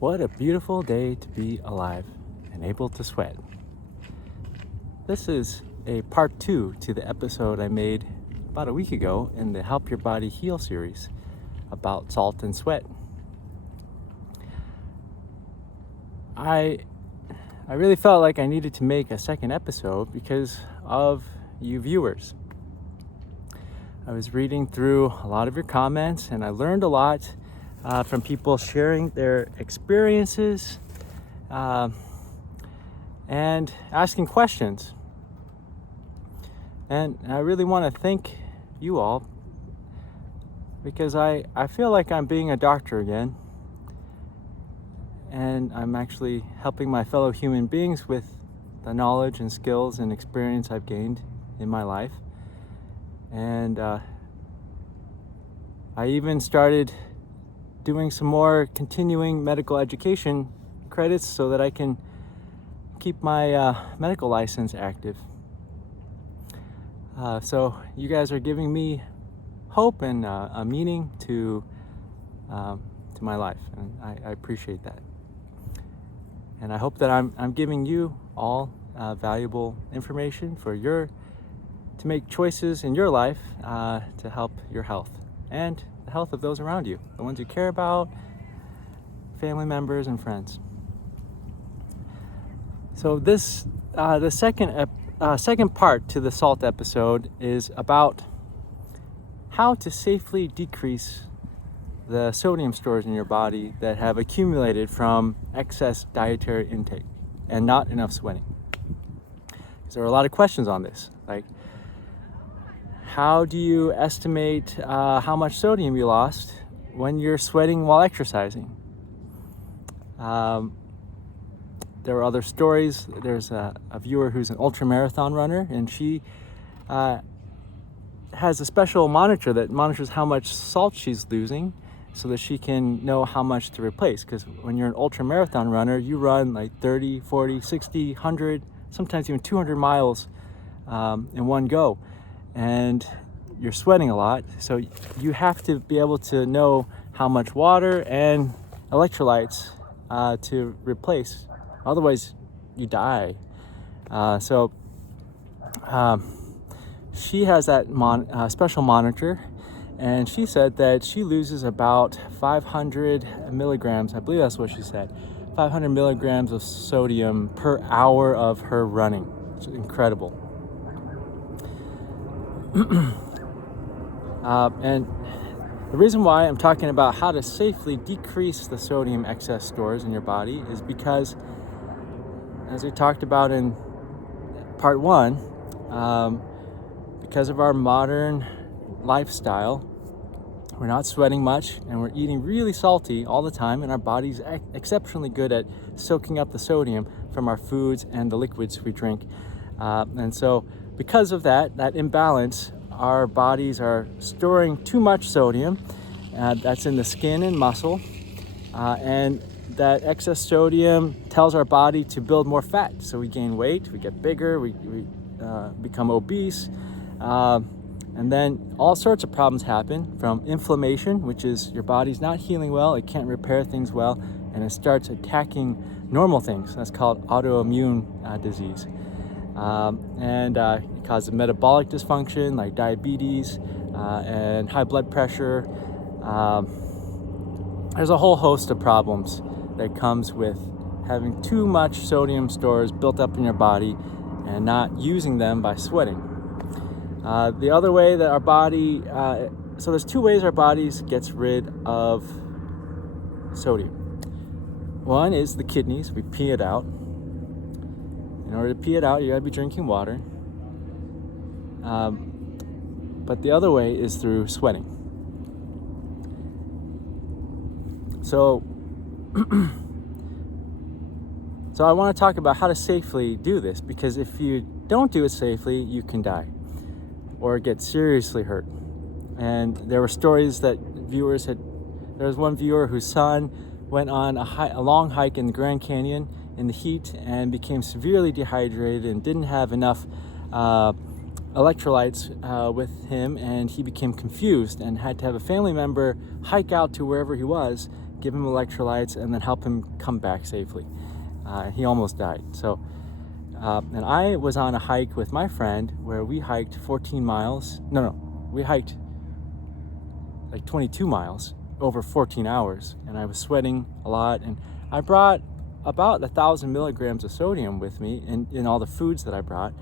What a beautiful day to be alive and able to sweat. This is a part 2 to the episode I made about a week ago in the Help Your Body Heal series about salt and sweat. I really felt like I needed to make a second episode because of you viewers. I was reading through a lot of your comments and I learned a lot from people sharing their experiences and asking questions. And I really want to thank you all because I feel like I'm being a doctor again. And I'm actually helping my fellow human beings with the knowledge and skills and experience I've gained in my life. And I even started doing some more continuing medical education credits so that I can keep my medical license active. So you guys are giving me hope and a meaning to my life, and I appreciate that. And I hope that I'm giving you all valuable information to make choices in your life to help your health and the health of those around you, the ones you care about, family members and friends. So this the second part to the salt episode is about how to safely decrease the sodium stores in your body that have accumulated from excess dietary intake and not enough sweating. There are a lot of questions on this, like how do you estimate how much sodium you lost when you're sweating while exercising? There are other stories. There's a viewer who's an ultramarathon runner, and she has a special monitor that monitors how much salt she's losing so that she can know how much to replace. Because when you're an ultramarathon runner, you run like 30, 40, 60, 100, sometimes even 200 miles in one go. And you're sweating a lot. So you have to be able to know how much water and electrolytes to replace. Otherwise, you die. She has that special monitor, and she said that she loses about 500 milligrams, I believe that's what she said, 500 milligrams of sodium per hour of her running. It's incredible. And the reason why I'm talking about how to safely decrease the sodium excess stores in your body is because, as we talked about in part 1, because of our modern lifestyle, we're not sweating much and we're eating really salty all the time, and our body's exceptionally good at soaking up the sodium from our foods and the liquids we drink. And so because of that imbalance, our bodies are storing too much sodium. That's in the skin and muscle. And that excess sodium tells our body to build more fat. So we gain weight, we get bigger, we become obese. And then all sorts of problems happen, from inflammation, which is your body's not healing well, it can't repair things well, and it starts attacking normal things. That's called autoimmune disease. And it causes metabolic dysfunction like diabetes and high blood pressure. There's a whole host of problems that comes with having too much sodium stores built up in your body and not using them by sweating. The other way that our body, so there's two ways our bodies gets rid of sodium. One is the kidneys, we pee it out. In order to pee it out, you gotta be drinking water. But the other way is through sweating. So I want to talk about how to safely do this, because if you don't do it safely, you can die or get seriously hurt. And there were stories that viewers had. There was one viewer whose son went on a long hike in the Grand Canyon in the heat and became severely dehydrated and didn't have enough electrolytes with him, and he became confused and had to have a family member hike out to wherever he was, give him electrolytes, and then help him come back safely. He almost died. So, and I was on a hike with my friend where we hiked 14 miles. We hiked like 22 miles over 14 hours, and I was sweating a lot, and I brought about 1,000 milligrams of sodium with me in all the foods that I brought,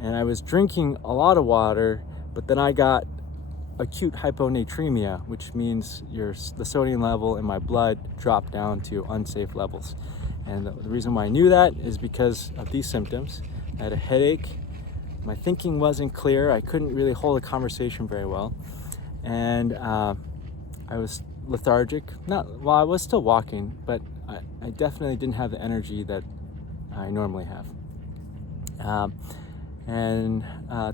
and I was drinking a lot of water, but then I got acute hyponatremia, which means the sodium level in my blood dropped down to unsafe levels. And the reason why I knew that is because of these symptoms. I had a headache, my thinking wasn't clear, I couldn't really hold a conversation very well, and I was lethargic. I was still walking, but I definitely didn't have the energy that I normally have. And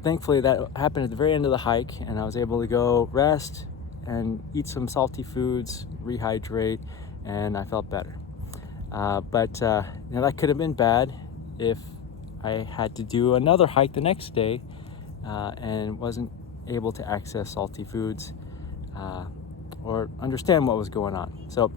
thankfully that happened at the very end of the hike, and I was able to go rest and eat some salty foods, rehydrate, and I felt better. But that could have been bad if I had to do another hike the next day and wasn't able to access salty foods or understand what was going on. So,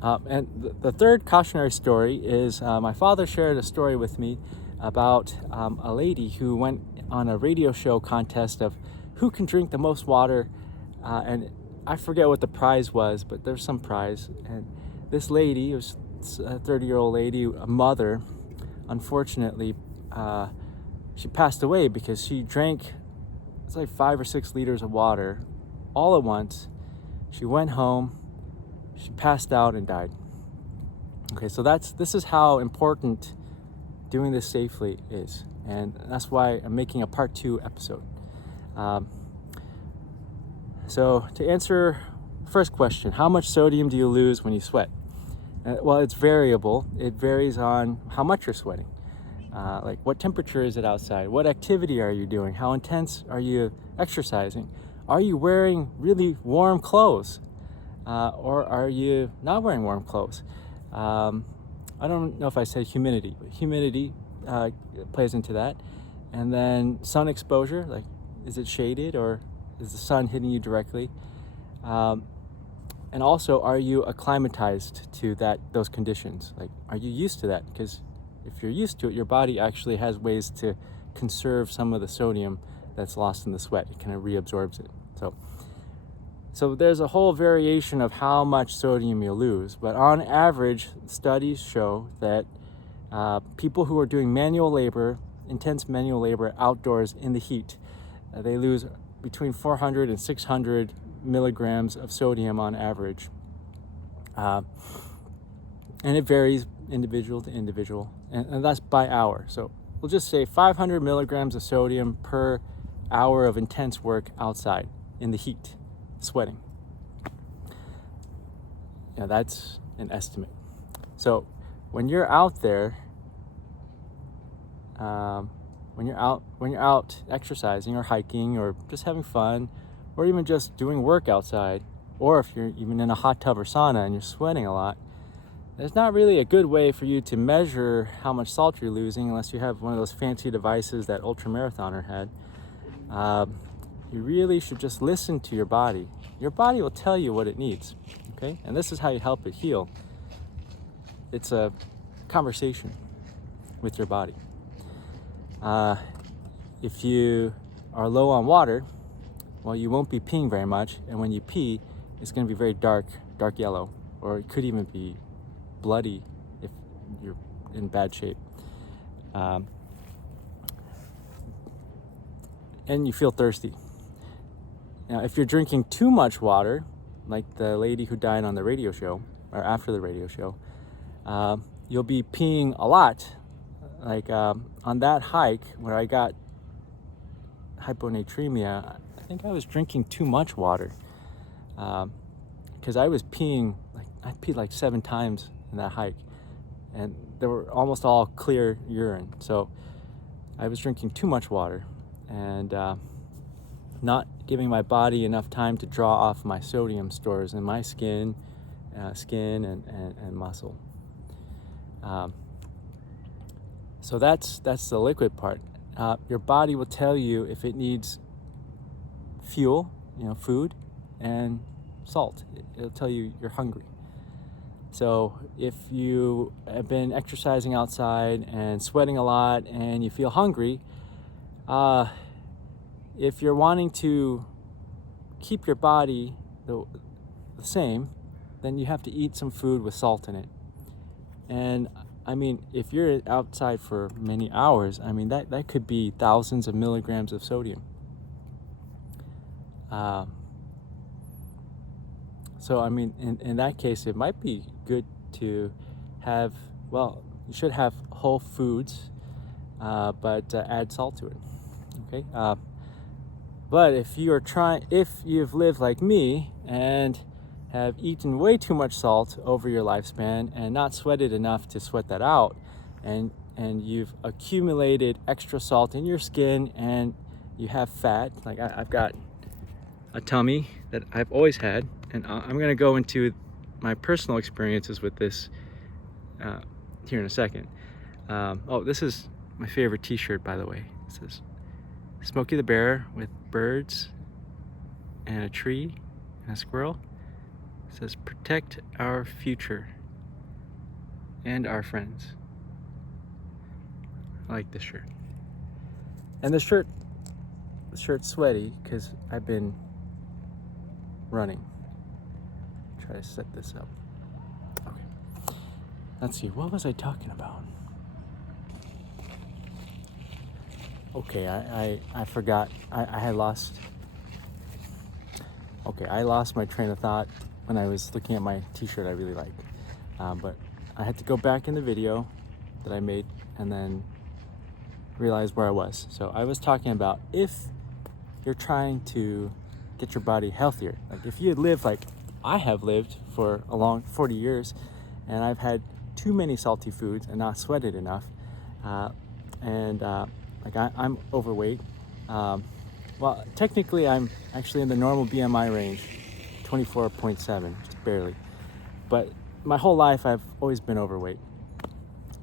and the third cautionary story is my father shared a story with me about a lady who went on a radio show contest of who can drink the most water, and I forget what the prize was, but there's some prize. And this lady, it was a 30-year-old lady, a mother, unfortunately, she passed away because she drank, it's like 5 or 6 liters of water all at once. She went home, she passed out and died. Okay, so this is how important doing this safely is, and that's why I'm making a part 2 episode. So to answer the first question, how much sodium do you lose when you sweat? Well, it's variable. It varies on how much you're sweating. Like what temperature is it outside? What activity are you doing? How intense are you exercising? Are you wearing really warm clothes? Or are you not wearing warm clothes? I don't know if I said humidity, but humidity plays into that. And then sun exposure, like is it shaded or is the sun hitting you directly? And also, are you acclimatized to those conditions? Like, are you used to that? Because if you're used to it, your body actually has ways to conserve some of the sodium that's lost in the sweat. It kind of reabsorbs it. So there's a whole variation of how much sodium you lose. But on average, studies show that people who are doing manual labor, intense manual labor outdoors in the heat, they lose between 400 and 600 milligrams of sodium on average. And it varies individual to individual, and that's by hour. So we'll just say 500 milligrams of sodium per hour of intense work outside in the heat, sweating. That's an estimate. So when you're out there, when you're out exercising or hiking or just having fun, or even just doing work outside, or if you're even in a hot tub or sauna and you're sweating a lot, there's not really a good way for you to measure how much salt you're losing unless you have one of those fancy devices that ultramarathoner had. You really should just listen to your body. Your body will tell you what it needs, okay? And this is how you help it heal. It's a conversation with your body. If you are low on water, well, you won't be peeing very much, and when you pee, it's going to be very dark yellow, or it could even be bloody if you're in bad shape. And you feel thirsty. Now, if you're drinking too much water, like the lady who died on the radio show, or after the radio show, you'll be peeing a lot. Like on that hike where I got hyponatremia, I think I was drinking too much water because I was peeing, I peed like 7 times in that hike, and they were almost all clear urine. So I was drinking too much water and not giving my body enough time to draw off my sodium stores in my skin and muscle. So that's the liquid part. your body will tell you if it needs fuel, food, and salt. It'll tell you you're hungry. So if you have been exercising outside and sweating a lot and you feel hungry, if you're wanting to keep your body the same, then you have to eat some food with salt in it. And I mean, if you're outside for many hours, I mean, that could be thousands of milligrams of sodium. So, I mean, in that case, it might be good to have, well, you should have whole foods, but add salt to it, okay? But if you've lived like me and have eaten way too much salt over your lifespan and not sweated enough to sweat that out, and you've accumulated extra salt in your skin and you have fat, like I've got a tummy that I've always had, and I'm going to go into my personal experiences with this here in a second. This is my favorite t-shirt, by the way. It says Smokey the Bear with birds and a tree and a squirrel. It says protect our future and our friends. I like this shirt. And the shirt's sweaty because I've been running. Try to set this up. Okay. Let's see, what was I talking about? Okay, I forgot. I lost my train of thought when I was looking at my t-shirt I really like. But I had to go back in the video that I made and then realize where I was. So I was talking about if you're trying to get your body healthier, like if you had lived like I have lived for a long 40 years and I've had too many salty foods and not sweated enough, like I'm overweight. Well, technically I'm actually in the normal BMI range, 24.7, just barely. But my whole life I've always been overweight.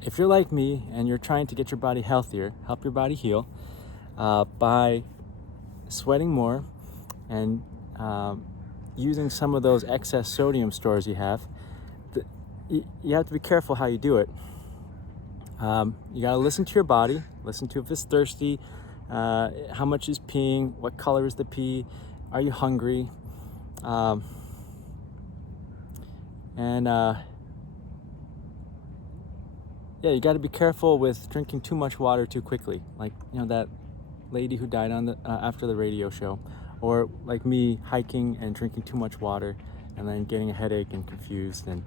If you're like me and you're trying to get your body healthier, help your body heal by sweating more and using some of those excess sodium stores you have, you have to be careful how you do it. You gotta listen to your body, listen to if it's thirsty, how much is peeing, what color is the pee, are you hungry, you got to be careful with drinking too much water too quickly, like that lady who died on the after the radio show, or like me hiking and drinking too much water and then getting a headache and confused and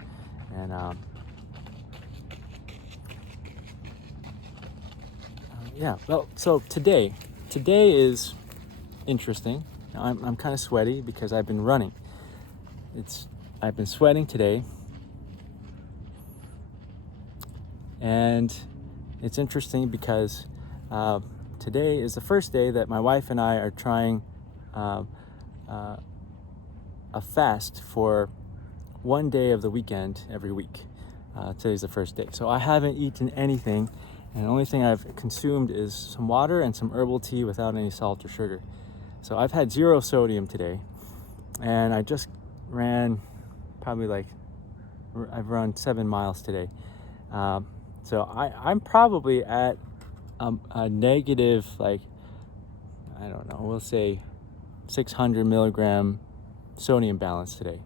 well, so today is interesting. I'm kind of sweaty because I've been running. I've been sweating today, and it's interesting because today is the first day that my wife and I are trying a fast for one day of the weekend every week. Today's the first day, so I haven't eaten anything, and the only thing I've consumed is some water and some herbal tea without any salt or sugar. So I've had 0 sodium today, and I just ran I've run 7 miles today. So I'm probably at a negative, like, I don't know, we'll say 600 milligram sodium balance today.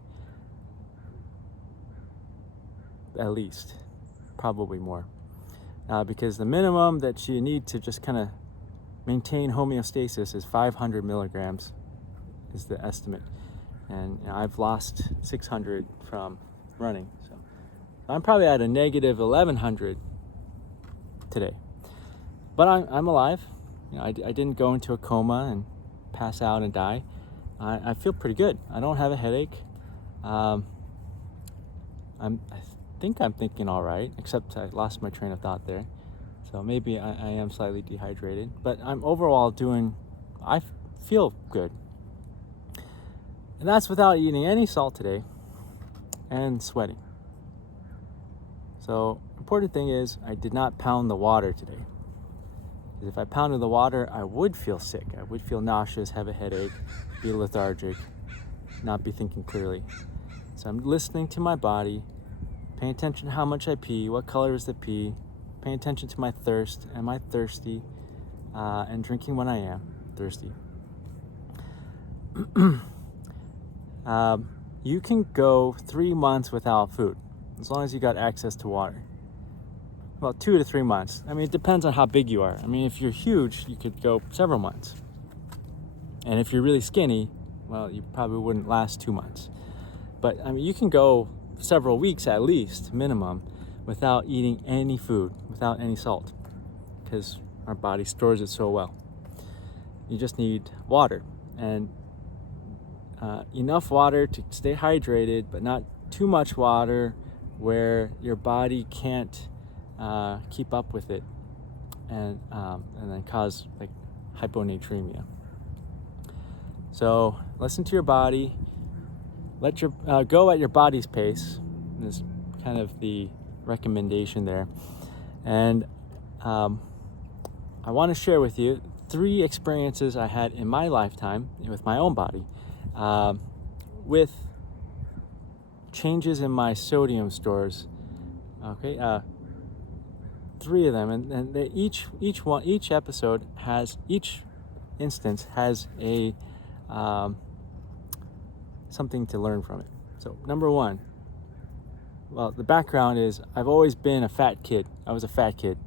At least, probably more. Because the minimum that you need to just kind of maintain homeostasis is 500 milligrams is the estimate. And I've lost 600 from running. So I'm probably at a negative 1100 today. But I'm alive. I didn't go into a coma and pass out and die. I feel pretty good. I don't have a headache. I think I'm thinking all right, except I lost my train of thought there. So maybe I am slightly dehydrated, but I'm overall I feel good. And that's without eating any salt today and sweating. So important thing is I did not pound the water today. Because if I pounded the water, I would feel sick. I would feel nauseous, have a headache, be lethargic, not be thinking clearly. So I'm listening to my body, paying attention to how much I pee, what color is the pee, paying attention to my thirst. Am I thirsty? And drinking when I am thirsty. You can go 3 months without food, as long as you got access to water. Well, 2 to 3 months. I mean, it depends on how big you are. I mean, if you're huge, you could go several months. And if you're really skinny, well, you probably wouldn't last 2 months. But I mean, you can go several weeks at least, minimum, without eating any food, without any salt, because our body stores it so well. You just need water, and enough water to stay hydrated, but not too much water where your body can't keep up with it, and then cause like hyponatremia. So listen to your body. Let your go at your body's pace. Is kind of the recommendation there. And I want to share with you 3 experiences I had in my lifetime with my own body, with changes in my sodium stores. Okay, 3 of them, and they, each episode has, each instance has a something to learn from it. So number 1, well, the background is I've always been a fat kid. I was a fat kid.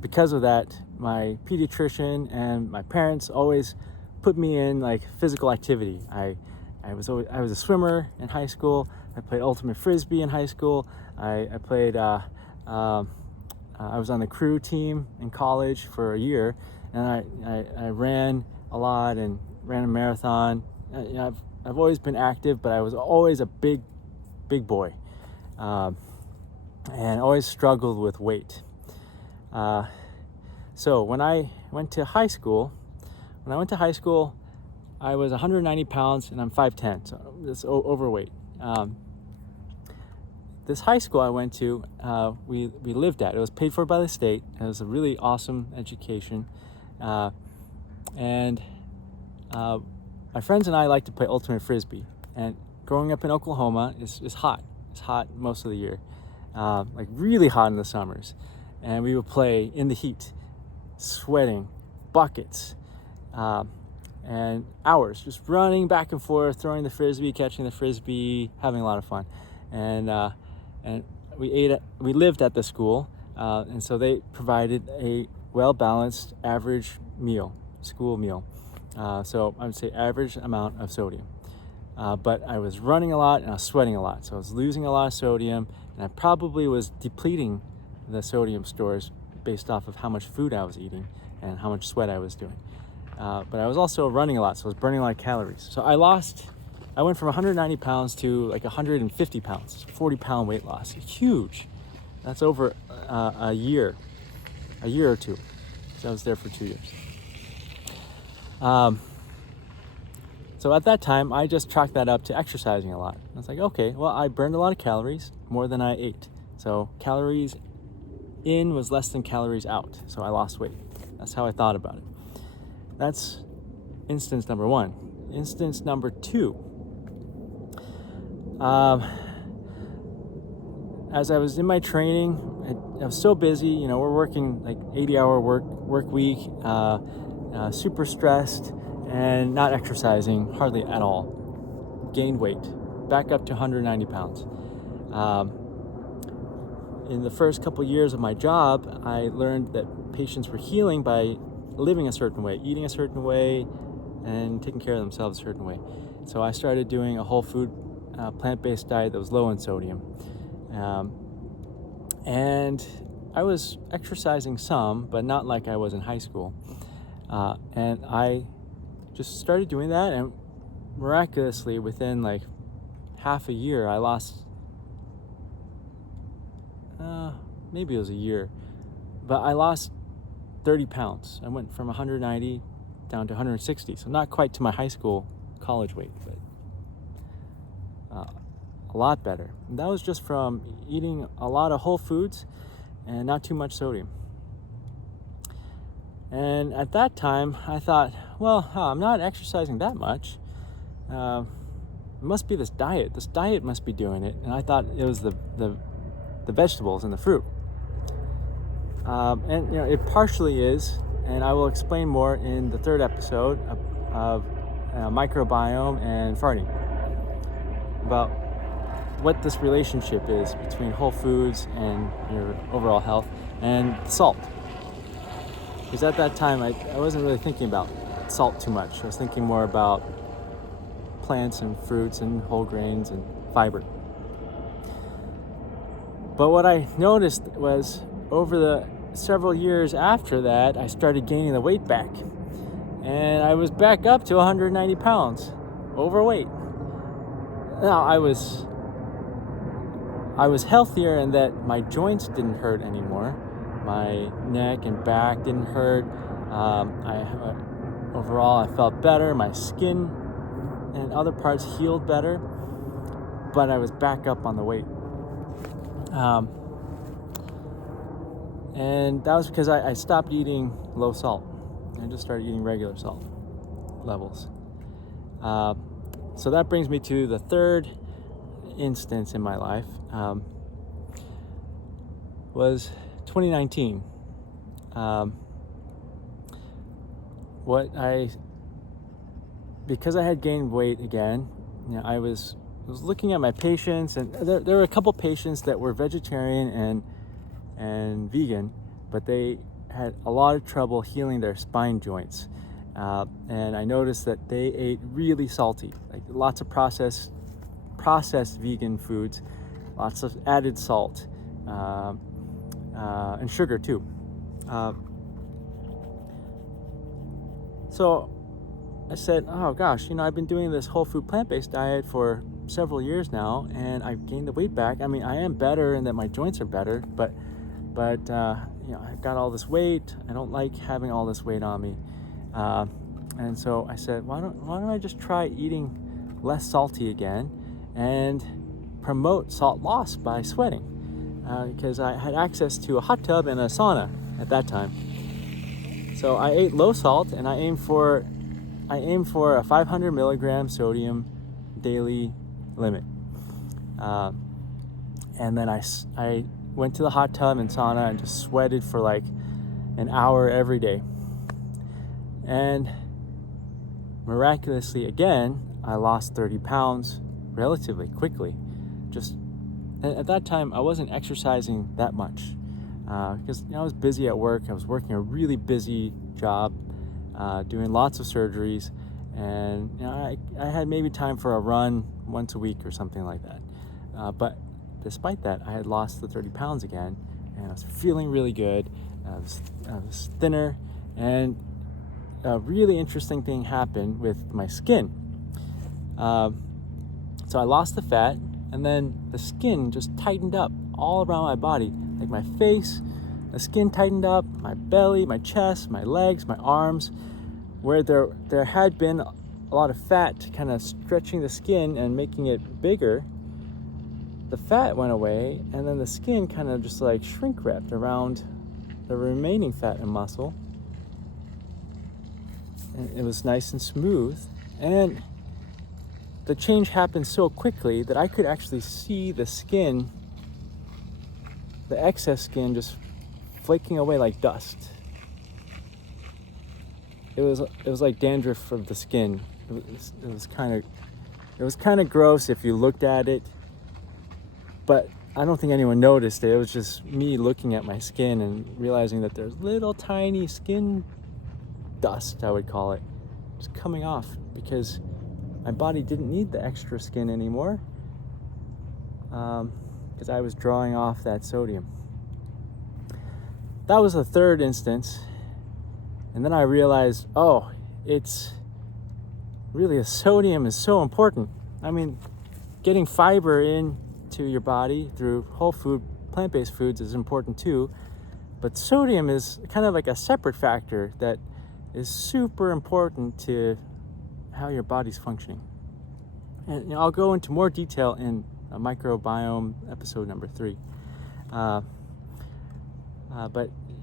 Because of that, my pediatrician and my parents always put me in like physical activity. I was a swimmer in high school. I played ultimate frisbee in high school. I played. I was on the crew team in college for a year, and I ran a lot and ran a marathon. I've always been active, but I was always a big boy, and always struggled with weight. So when I went to high school, I was 190 pounds and I'm 5'10", so it's overweight. This high school I went to, we lived at. It was paid for by the state. It was a really awesome education. And my friends and I like to play ultimate frisbee. And growing up in Oklahoma is hot. It's hot most of the year, like really hot in the summers. And we would play in the heat, sweating, buckets, and hours, just running back and forth, throwing the frisbee, catching the frisbee, having a lot of fun. And we lived at the school, and so they provided a well-balanced average meal, school meal. So I would say average amount of sodium. But I was running a lot and I was sweating a lot, so I was losing a lot of sodium, and I probably was depleting the sodium stores based off of how much food I was eating and how much sweat I was doing. But I was also running a lot, so I was burning a lot of calories. So I went from 190 pounds to like 150 pounds, 40-pound weight loss. Huge. That's over a year or two. So I was there for 2 years. So at that time, I just chalked that up to exercising a lot. I was like, okay, well, I burned a lot of calories, more than I ate. So calories in was less than calories out. So I lost weight. That's how I thought about it. That's instance number 1. Instance number 2. As I was in my training, I was so busy. We're working like 80-hour work week, super stressed, and not exercising hardly at all. Gained weight, back up to 190 pounds. In the first couple years of my job, I learned that patients were healing by living a certain way, eating a certain way, and taking care of themselves a certain way. So I started doing a whole food, plant-based diet that was low in sodium. And I was exercising some, but not like I was in high school. And I just started doing that, and miraculously, within like half a year, I lost, maybe it was a year, but I lost 30 pounds. I went from 190 down to 160, so not quite to my high school, college weight, but a lot better. And that was just from eating a lot of whole foods and not too much sodium. And at that time, I thought, well, I'm not exercising that much. It must be this diet. This diet must be doing it. And I thought it was the vegetables and the fruit. And it partially is, and I will explain more in the third episode of microbiome and farting, about what this relationship is between whole foods and your overall health, and salt. Because at that time, I wasn't really thinking about salt too much. I was thinking more about plants and fruits and whole grains and fiber. But what I noticed was, over the several years after that, I started gaining the weight back. And I was back up to 190 pounds, overweight. Now, I was healthier in that my joints didn't hurt anymore. My neck and back didn't hurt. Overall, I felt better. My skin and other parts healed better. But I was back up on the weight. And that was because I stopped eating low salt. I just started eating regular salt levels. So that brings me to the third instance in my life. Was 2019. Because I had gained weight again, I was looking at my patients, and there were a couple patients that were vegetarian and vegan, but they had a lot of trouble healing their spine joints. And I noticed that they ate really salty, like lots of processed vegan foods, lots of added salt, and sugar too. So I said, oh gosh, I've been doing this whole food plant-based diet for several years now, and I've gained the weight back. I mean, I am better in that my joints are better, but I got all this weight. I don't like having all this weight on me. And so I said, why don't I just try eating less salty again and promote salt loss by sweating? Because I had access to a hot tub and a sauna at that time. So I ate low salt, and I aim for a 500 milligram sodium daily limit. And then I went to the hot tub and sauna and just sweated for like an hour every day. And miraculously, again, I lost 30 pounds relatively quickly. And at that time, I wasn't exercising that much because I was busy at work. I was working a really busy job, doing lots of surgeries, and I had maybe time for a run once a week or something like that. But despite that, I had lost the 30 pounds again, and I was feeling really good. I was thinner, and a really interesting thing happened with my skin. So I lost the fat, and then the skin just tightened up all around my body, like my face. The skin tightened up, my belly, my chest, my legs, my arms, where there had been a lot of fat kind of stretching the skin and making it bigger. The fat went away, and then the skin kind of just like shrink wrapped around the remaining fat and muscle. And it was nice and smooth. And the change happened so quickly that I could actually see the skin, the excess skin, just flaking away like dust. It was like dandruff of the skin. It was kind of gross if you looked at it, but I don't think anyone noticed it. It was just me looking at my skin and realizing that there's little tiny skin dust, I would call it, just coming off because my body didn't need the extra skin anymore because I was drawing off that sodium. That was the third instance. And then I realized, it's really, the sodium is so important. I mean, getting fiber into your body through whole food, plant-based foods is important too. But sodium is kind of like a separate factor that is super important to how your body's functioning. And I'll go into more detail in a microbiome episode number 3. But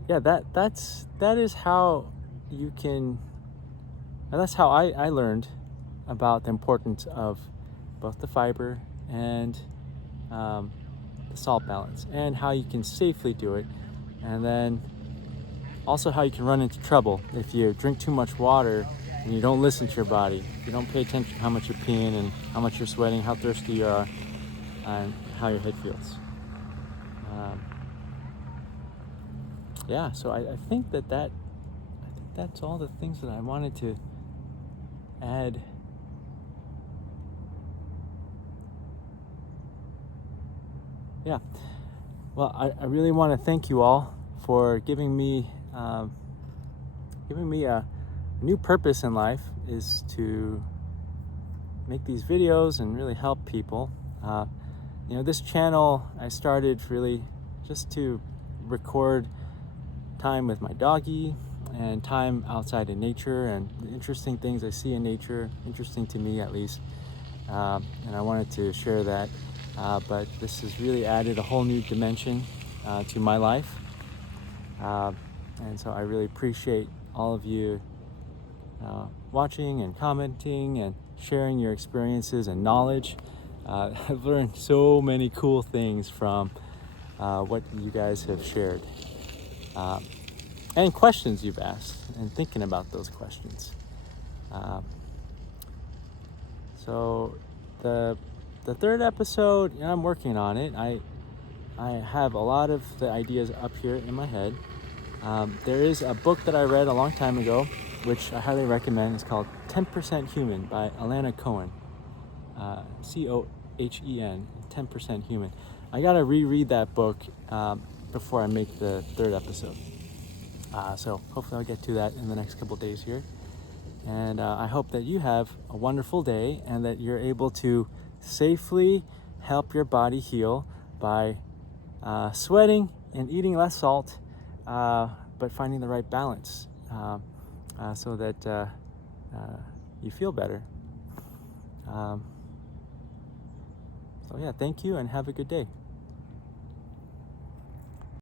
yeah, that is how you can, and that's how I learned about the importance of both the fiber and the salt balance, and how you can safely do it, and then also how you can run into trouble if you drink too much water and you don't listen to your body. You don't pay attention to how much you're peeing and how much you're sweating, how thirsty you are, and how your head feels. Yeah, so I think that's all the things that I wanted to add. Yeah, well, I really want to thank you all for giving me a new purpose in life, is to make these videos and really help people. This channel I started really just to record time with my doggy and time outside in nature and the interesting things I see in nature, interesting to me at least, and I wanted to share that, but this has really added a whole new dimension to my life, and so I really appreciate all of you watching and commenting and sharing your experiences and knowledge. I've learned so many cool things from what you guys have shared, and questions you've asked, and thinking about those questions. So the third episode, I'm working on it. I have a lot of the ideas up here in my head. There is a book that I read a long time ago, which I highly recommend. It's called 10% Human by Alanna Collen. Cohen, 10% Human. I gotta reread that book before I make the third episode. So hopefully I'll get to that in the next couple days here. And I hope that you have a wonderful day and that you're able to safely help your body heal by sweating and eating less salt, but finding the right balance so that you feel better. So yeah, thank you and have a good day.